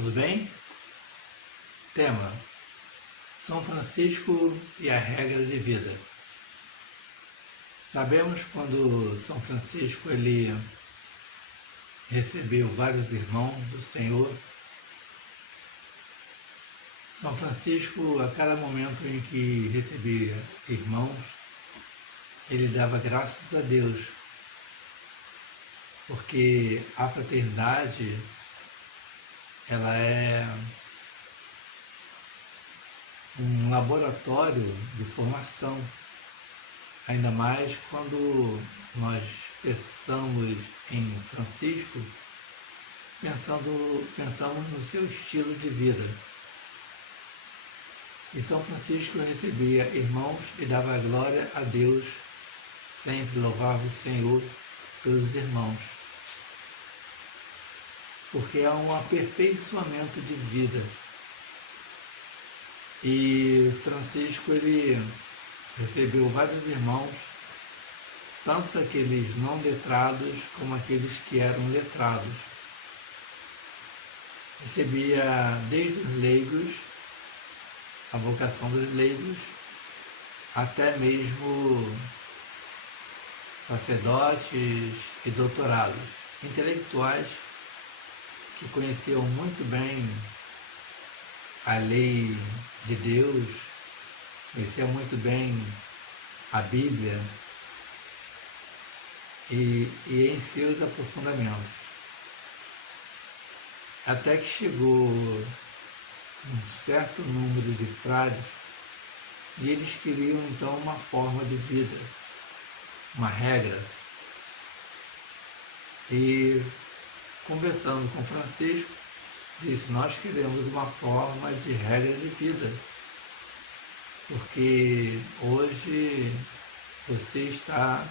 tudo bem? Tema: São Francisco e a regra de vida. Sabemos quando São Francisco ele recebeu vários irmãos do Senhor. São Francisco, a cada momento em que recebia irmãos, ele dava graças a Deus, porque a fraternidade ela é um laboratório de formação, ainda mais quando nós pensamos em Francisco, pensamos no seu estilo de vida. E São Francisco recebia irmãos e dava glória a Deus, sempre louvava o Senhor pelos irmãos, porque é um aperfeiçoamento de vida. E Francisco ele recebeu vários irmãos, tanto aqueles não letrados como aqueles que eram letrados. Recebia desde os leigos, a vocação dos leigos, até mesmo sacerdotes e doutorados, intelectuais que conheciam muito bem a lei de Deus, conheciam muito bem a Bíblia e em seus aprofundamentos. Até que chegou um certo número de frades e eles queriam então uma forma de vida, uma regra. E conversando com Francisco, disse: nós queremos uma forma de regra de vida, porque hoje você está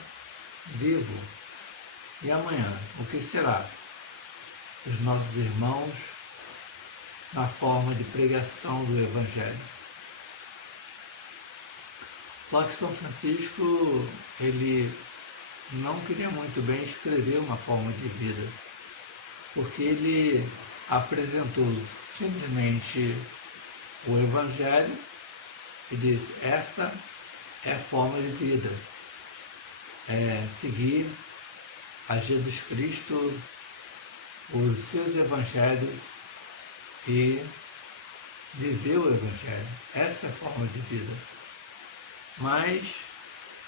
vivo e amanhã o que será? Os nossos irmãos na forma de pregação do Evangelho. Só que São Francisco ele não queria muito bem escrever uma forma de vida, porque ele apresentou simplesmente o Evangelho e disse: esta é a forma de vida, é seguir a Jesus Cristo, os seus Evangelhos e viver o Evangelho. Essa é a forma de vida. Mas,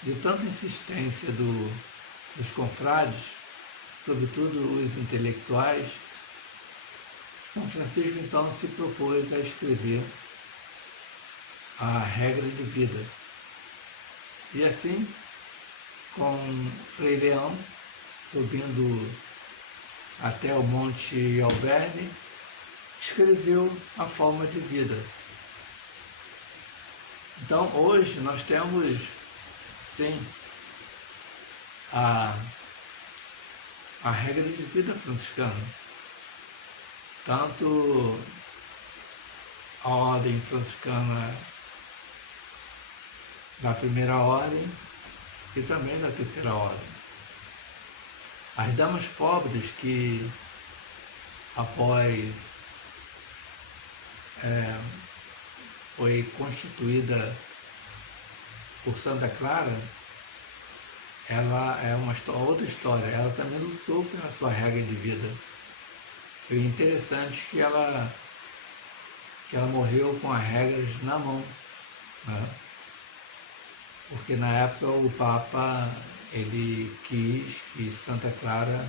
de tanta insistência dos confrades, sobretudo os intelectuais, São Francisco então se propôs a escrever a regra de vida. E assim, com Frei Leão, subindo até o Monte Alverne, escreveu a forma de vida. Então hoje nós temos, sim, a regra de vida franciscana. Tanto a ordem franciscana da primeira ordem e também da terceira ordem. As damas pobres que, após foi constituída por Santa Clara, ela é uma outra história. Ela também lutou pela sua regra de vida. E o interessante é que ela morreu com as regras na mão, né? Porque na época o Papa ele quis que Santa Clara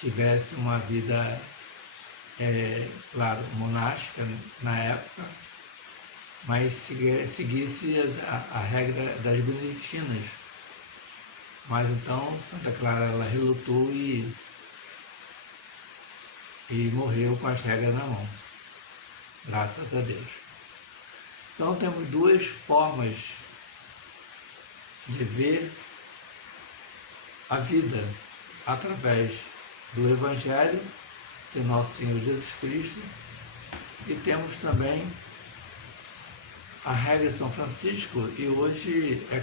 tivesse uma vida, claro, monástica na época, mas seguisse a regra das beneditinas. Mas então Santa Clara ela relutou e morreu com as regras na mão, graças a Deus. Então temos duas formas de ver a vida através do Evangelho de Nosso Senhor Jesus Cristo, e temos também a regra de São Francisco, e hoje é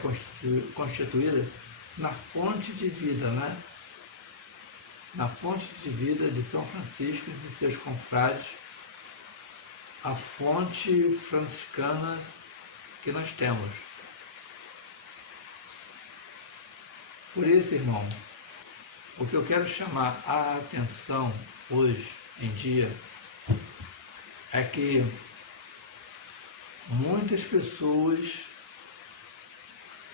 constituída na fonte de vida, né? Na fonte de vida de São Francisco e de seus confrades, a fonte franciscana que nós temos. Por isso, irmão, o que eu quero chamar a atenção hoje em dia é que muitas pessoas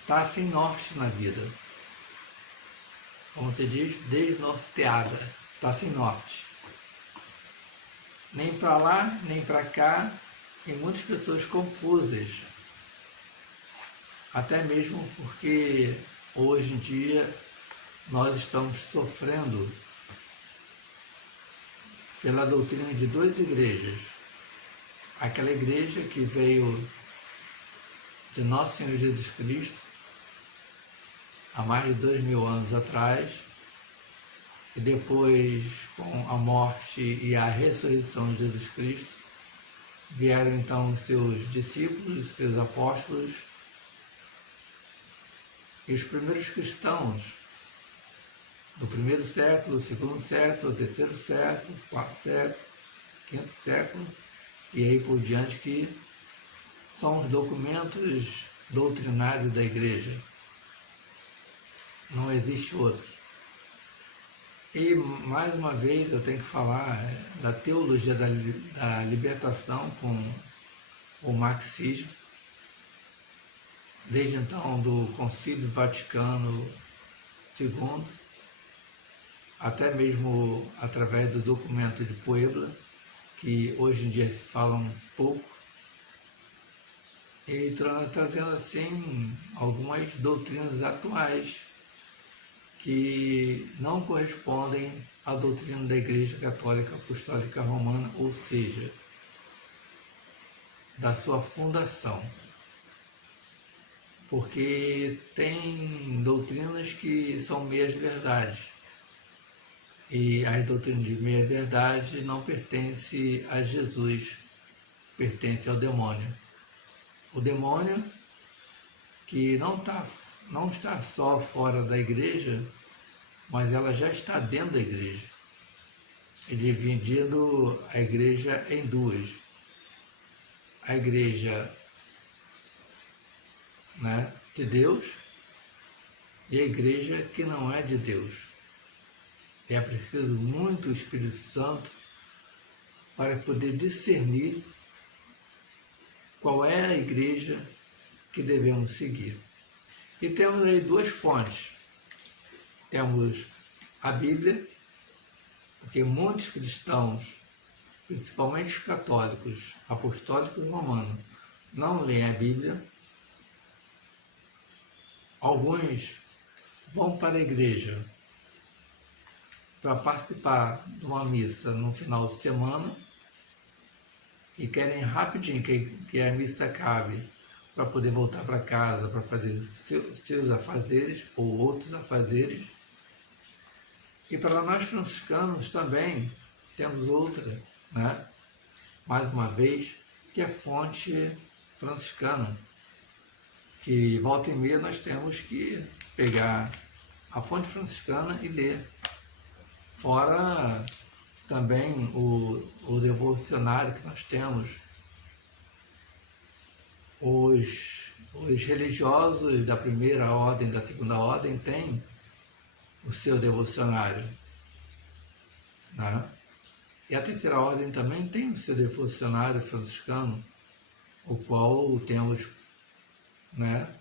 estão sem norte na vida. Como se diz, desnorteada, está sem norte. Nem para lá, nem para cá, e muitas pessoas confusas. Até mesmo porque hoje em dia nós estamos sofrendo pela doutrina de duas igrejas. Aquela igreja que veio de Nosso Senhor Jesus Cristo há mais de 2000 anos atrás, e depois, com a morte e a ressurreição de Jesus Cristo, vieram então os seus discípulos, os seus apóstolos, e os primeiros cristãos do primeiro século, segundo século, terceiro século, quarto século, quinto século, e aí por diante, que são os documentos doutrinários da igreja. Não existe outro. E, mais uma vez, eu tenho que falar da teologia da libertação com o marxismo, desde então do Concílio Vaticano II, até mesmo através do documento de Puebla, que hoje em dia se fala um pouco, e trazendo assim algumas doutrinas atuais que não correspondem à doutrina da Igreja Católica Apostólica Romana, ou seja, da sua fundação. Porque tem doutrinas que são meias-verdades, e as doutrinas de meia-verdade não pertencem a Jesus, pertencem ao demônio. O demônio, que não está só fora da igreja, mas ela já está dentro da igreja, e dividindo a igreja em duas. A igreja, né, de Deus e a igreja que não é de Deus. E é preciso muito o Espírito Santo para poder discernir qual é a igreja que devemos seguir. E temos aí duas fontes. Temos a Bíblia, porque muitos cristãos, principalmente os católicos, apostólicos romanos, não leem a Bíblia. Alguns vão para a igreja para participar de uma missa no final de semana e querem rapidinho que a missa acabe para poder voltar para casa, para fazer seus afazeres ou outros afazeres. E para nós franciscanos também temos outra, né? Mais uma vez, que é a fonte franciscana, que volta e meia nós temos que pegar a fonte franciscana e ler. Fora também o devocionário que nós temos. Os religiosos da primeira ordem, da segunda ordem, têm o seu devocionário, né? E a terceira ordem também tem o seu devocionário franciscano, o qual temos, né,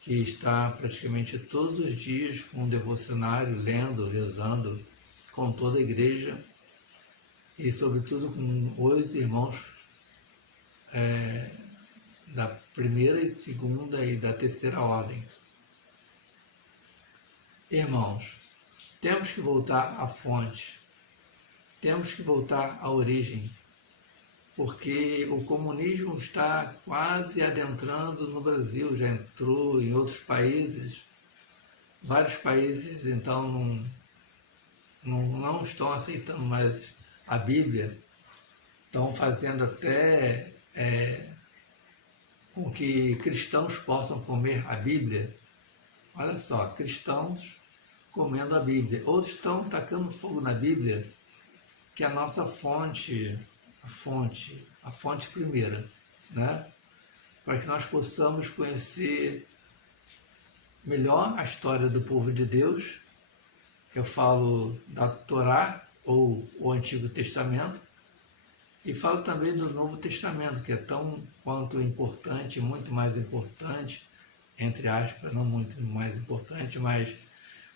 que está praticamente todos os dias com o devocionário, lendo, rezando, com toda a igreja e, sobretudo, com os irmãos da primeira e segunda e da terceira ordem. Irmãos, temos que voltar à fonte, temos que voltar à origem, porque o comunismo está quase adentrando no Brasil, já entrou em outros países, vários países, então não estão aceitando mais a Bíblia, estão fazendo até com que cristãos possam comer a Bíblia. Olha só, cristãos comendo a Bíblia. Outros estão tacando fogo na Bíblia, que é a nossa fonte, a fonte primeira, né? Para que nós possamos conhecer melhor a história do povo de Deus. Eu falo da Torá, ou o Antigo Testamento, e falo também do Novo Testamento, que é tão quanto importante, muito mais importante, entre aspas, não muito mais importante, mas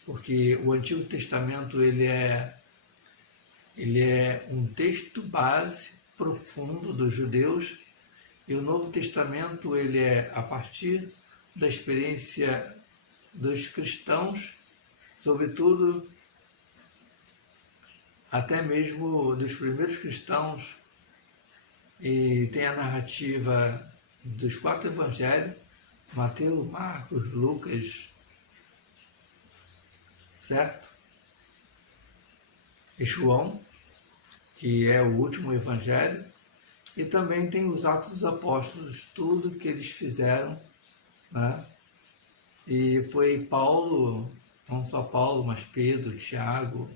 porque o Antigo Testamento ele é um texto base profundo dos judeus, e o Novo Testamento ele é a partir da experiência dos cristãos, sobretudo até mesmo dos primeiros cristãos, e tem a narrativa dos 4 evangelhos, Mateus, Marcos, Lucas, certo? E João, que é o último evangelho, e também tem os Atos dos Apóstolos, tudo que eles fizeram, né? E foi Paulo, não só Paulo, mas Pedro, Tiago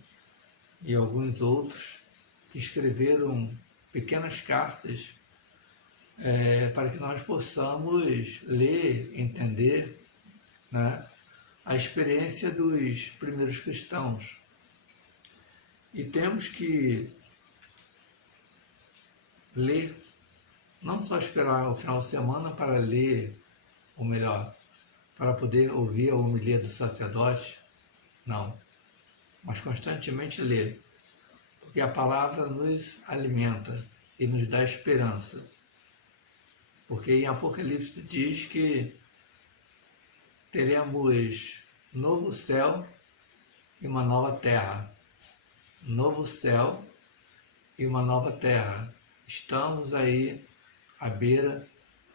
e alguns outros, que escreveram pequenas cartas para que nós possamos ler, entender, né, a experiência dos primeiros cristãos. E temos que ler, não só esperar o final de semana para ler, ou melhor, para poder ouvir a homilia do sacerdote, não, mas constantemente ler, porque a palavra nos alimenta e nos dá esperança. Porque em Apocalipse diz que teremos novo céu e uma nova terra. Novo céu e uma nova terra. Estamos aí à beira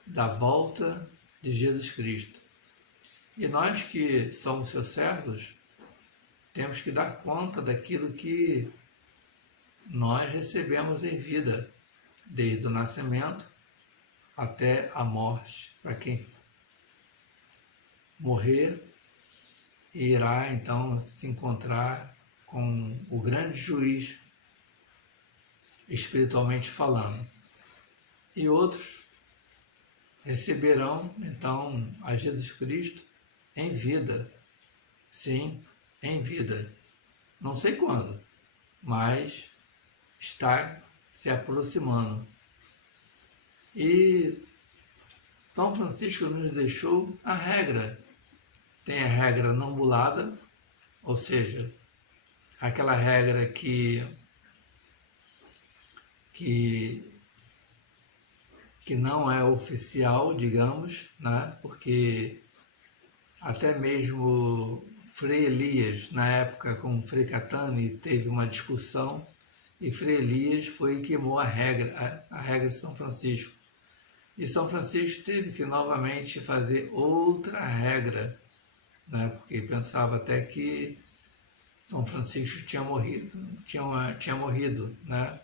da volta de Jesus Cristo. E nós que somos seus servos, temos que dar conta daquilo que nós recebemos em vida, desde o nascimento até a morte, para quem morrer irá então se encontrar com o grande juiz, espiritualmente falando. E outros receberão então a Jesus Cristo em vida, sim, em vida. Não sei quando, mas está se aproximando. E São Francisco nos deixou a regra. Tem a regra não bulada, ou seja, aquela regra que não é oficial, digamos, né? Porque até mesmo Frei Elias, na época com Frei Catani, teve uma discussão, e Frei Elias foi e queimou a regra de São Francisco. E São Francisco teve que novamente fazer outra regra, né? Porque pensava até que São Francisco tinha morrido, né?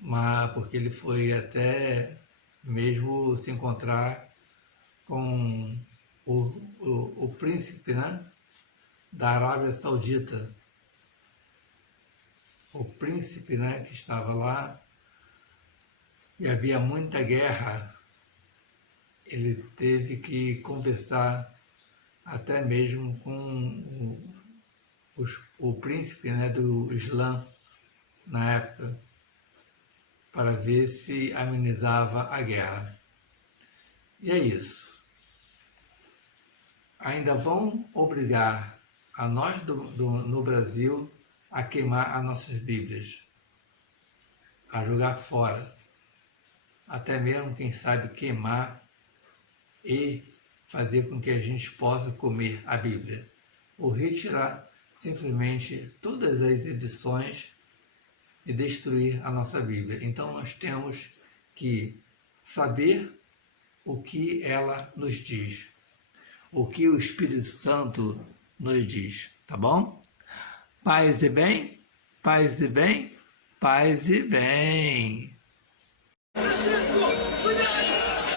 Mas porque ele foi até mesmo se encontrar com o príncipe, né, da Arábia Saudita. O príncipe, né, que estava lá, e havia muita guerra. Ele teve que conversar até mesmo com o príncipe, né, do Islã na época, para ver se amenizava a guerra. E é isso. Ainda vão obrigar a nós no Brasil a queimar as nossas Bíblias, a jogar fora, até mesmo, quem sabe, queimar e fazer com que a gente possa comer a Bíblia, ou retirar simplesmente todas as edições e destruir a nossa Bíblia. Então nós temos que saber o que ela nos diz, o que o Espírito Santo nos diz, tá bom? Paz e bem, paz e bem, paz e bem.